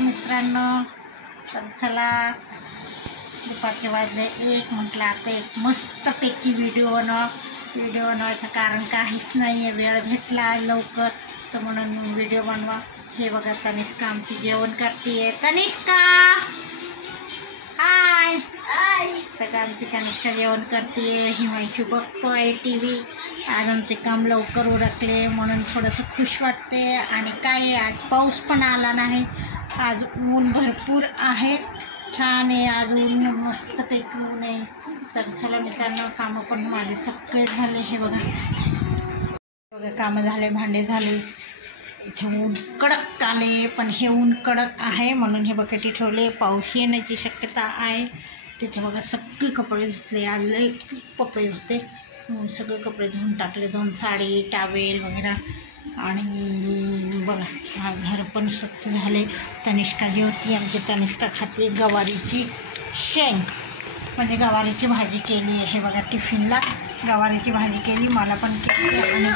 मित्रांनो, तर चला दुपारचे वाजले 1. म्हटलं आता एक मस्तपैकी व्हिडिओ बनवायचं कारण काहीच नाही आहे, वेळ भेटला लवकर तर म्हणून व्हिडिओ बनवा. हे बघा तनिष्का आमची जेवण करते. तनिष्का हाय. तर आमची तनिष्का जेवण करते, हिमांशू बघतोय TV. आज आमचे काम लवकर उरकले म्हणून थोडंसं खुश वाटते. आणि काय आज पाऊस पण आला नाही, आज ऊन भरपूर आहे, छान आहे आज ऊन, मस्तपैकी ऊन आहे. तर चला मित्रांनो, कामं पण माझे सगळे झाले. हे बघा कामं झाले, भांडे झाले. इथे ऊन कडक आले, पण हे ऊन कडक आहे म्हणून हे बकेटी ठेवले, पाऊस येण्याची शक्यता आहे. तिथे बघा सगळे कपडे धुतले, आज लई खूप कपडे होते, सगळे कपडे धुवून टाकले, 2 साडी टावेल वगैरे. आणि बघा हा घर पण स्वच्छ झाले. तनिष्का जी होती आमची, तनिष्का खाते गवारीची शेंग, म्हणजे गवारीची भाजी केली आहे. हे बघा टिफिनला गवारीची भाजी केली, मला पण केली.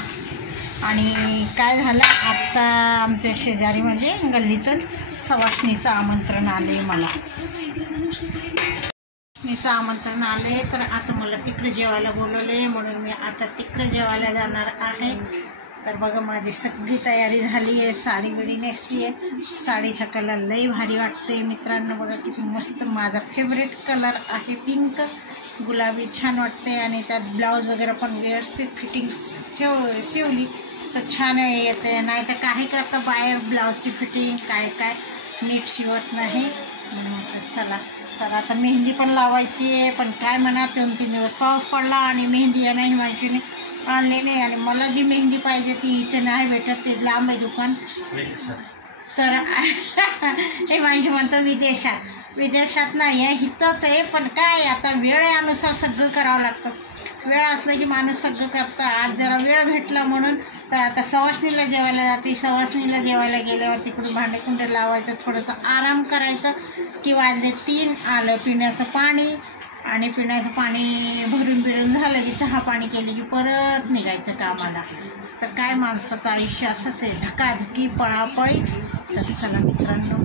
आणि काय झालं, आत्ता आमच्या शेजारी म्हणजे गल्लीतच सवाष्णीचं आमंत्रण आले, मला आमंत्रण आले. तर आता मला तिकडे जेवायला बोलवले म्हणून मी आता तिकडे जेवायला जाणार आहे. तर बघा माझी सगळी तयारी झाली आहे, साडी बिडी नेसली आहे. साडीचा कलर लई भारी वाटते मित्रांनो. बघा किती मस्त, माझा फेवरेट कलर आहे पिंक, गुलाबी, छान वाटते. आणि त्यात ब्लाऊज वगैरे पण व्यवस्थित फिटिंग शिवली तर छान येते. नाही तर काही करता बाहेर ब्लाऊजची फिटिंग काय नीट शिवत नाही. चला, तर आता मेहंदी पण लावायची आहे, पण काय म्हणा 2-3 दिवस पाऊस पडला आणि मेहंदी नाही माहिती आणली नाही. आणि मला जी मेहंदी पाहिजे ती इथे नाही भेटत, ते लांब आहे दुकान. तर हे माहिती म्हणतो विदेशात नाही आहे, इथंच आहे. पण काय आता वेळेनुसार सगळं करावं लागतं, वेळ असलं की माणूस सगळं करतं. आज जरा वेळ भेटला म्हणून तर आता सवाष्णीला जेवायला जाते. सवाष्णीला जेवायला गेल्यावर तिकडून भांडेकुंडे लावायचं, थोडंसं आराम करायचं की वाजले 3. आलं पिण्याचं पाणी, आणि पिण्याचं पाणी भरून झालं की चहा पाणी केली की परत निघायचं कामाला. तर काय माणसाचं आयुष्य असंच आहे, धकाधकी, पळापळी. तर चला मित्रांनो,